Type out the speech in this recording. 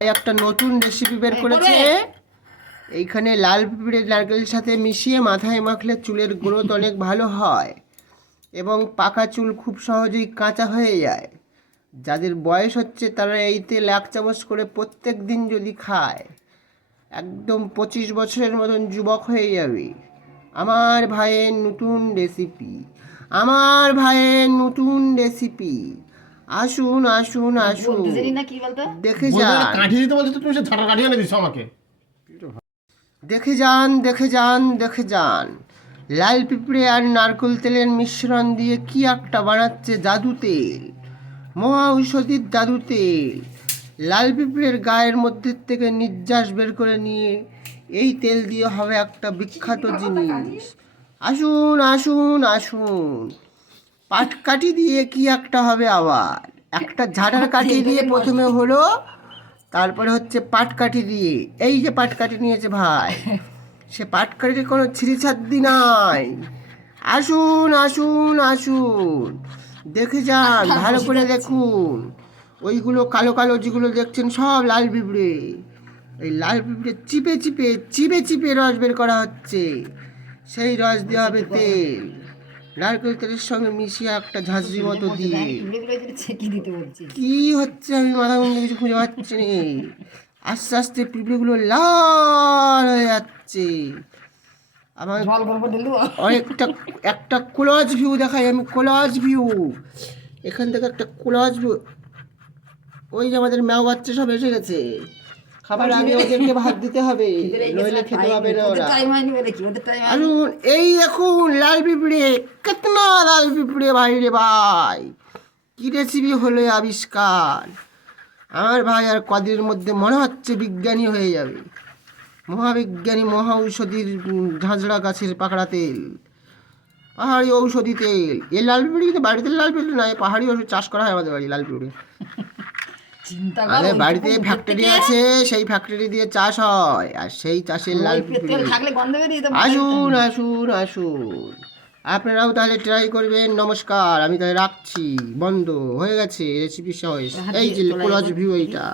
একটা নতুন রেসিপি বের করেছে। এইখানে লাল পিঁপড়ের নারকেলের সাথে মিশিয়ে মাথায় মাখলে চুলের গ্রোথ অনেক ভালো হয় এবং পাকা চুল খুব সহজেই কাঁচা হয়ে যায়। যাদের বয়স হচ্ছে তারা এই তেল এক চামচ করে প্রত্যেক দিন যদি খায় একদম পঁচিশ বছরের মতন যুবক হয়ে যাবে। আমার ভাইয়ের নতুন রেসিপি আমার ভাইয়ের নতুন রেসিপি আসুন আসুন আসুন। দেখে যান। কাঠি দিতে বলছে তুমি সে ঝাঁটা কাঠি এনে দিচ্ছ আমাকে। দেখে যান দেখে যান দেখে যান। লাল পিঁপড়ে আর নারকেল তেলের মিশ্রণ দিয়ে কি একটা বানাচ্ছে জাদু তেল? মহা ঔষধির জাদু তেল। লাল পিঁপড়ের গায়ের মধ্যে থেকে নির্যাস বের করে নিয়ে এই তেল দিয়ে হবে একটা বিখ্যাত জিনিস। আসুন আসুন আসুন। পাটকাঠি দিয়ে কি একটা হবে আবার? একটা ঝাড়ার কাঠি দিয়ে প্রথমে হলো তারপরে হচ্ছে পাটকাঠি দিয়ে। এই যে পাটকাঠি নিয়েছে ভাই সে পাটকাঠির কোনো ছিঁড়িছাদ্দি নাই। আসুন আসুন আসুন। দেখে যান ভালো করে দেখুন। ওইগুলো কালো কালো যেগুলো দেখছেন সব লাল পিঁপড়ে। এই লাল পিঁপড়ে চিপে চিপে চিপে চিপে রস বের করা হচ্ছে। সেই রস দেওয়া হবে তেল। নারকেল তেলের সঙ্গে মিশিয়ে একটা ঝাঁঝরি মতো দিয়ে। বলছি। কি হচ্ছে আমি মাথা মুন্ডে কিছু খুঁজে পাচ্ছি না? আস্তে আস্তে পিঁপড়েগুলো লাল হয়ে যাচ্ছে। আমার অনেকটা একটা কোলাজ ভিউ দেখাই আমি কোলাজ ভিউ এখান থেকে একটা কোলাজ ভিউ ওই যে আমাদের ম্যাও বাচ্চা সব এসে গেছে। খাবার আগে ওদেরকে ভাত দিতে হবে নইলে খেতে হবে না ওরা। আসুন এই দেখুন লাল পিঁপড়ে কেতনা লাল পিঁপড়ে ভাই রে ভাই। কি রেসিপি হলো আবিষ্কার? আমার ভাই আর কদিনের মধ্যে মনে হচ্ছে বিজ্ঞানী হয়ে যাবে। মহাবিজ্ঞানী মহা ঔষধির ঝাঁঝরা গাছের পাকড়া তেল। পাহাড়ি ঔষধি তেল। এই লাল পিঁপড়ে কিন্তু বাড়িতে লাল পিঁপড়ে নয় পাহাড়ি ওষুধ চাষ করা হয় আমাদের বাড়ি লাল পিঁপড়ে। চিন্তা আমাদের বাড়িতে ফ্যাক্টরি আছে সেই ফ্যাক্টরি দিয়ে চাষ হয় আর সেই চাষের লাল থাকলে গন্ধ বেরিয়ে আসুন আসুন আসুন। আপনারাও তাহলে ট্রাই করবেন নমস্কার আমি তাহলে রাখছি বন্ধ হয়ে গেছে রেসিপি সহ এই যে কোলাজ ভিউ এইটা।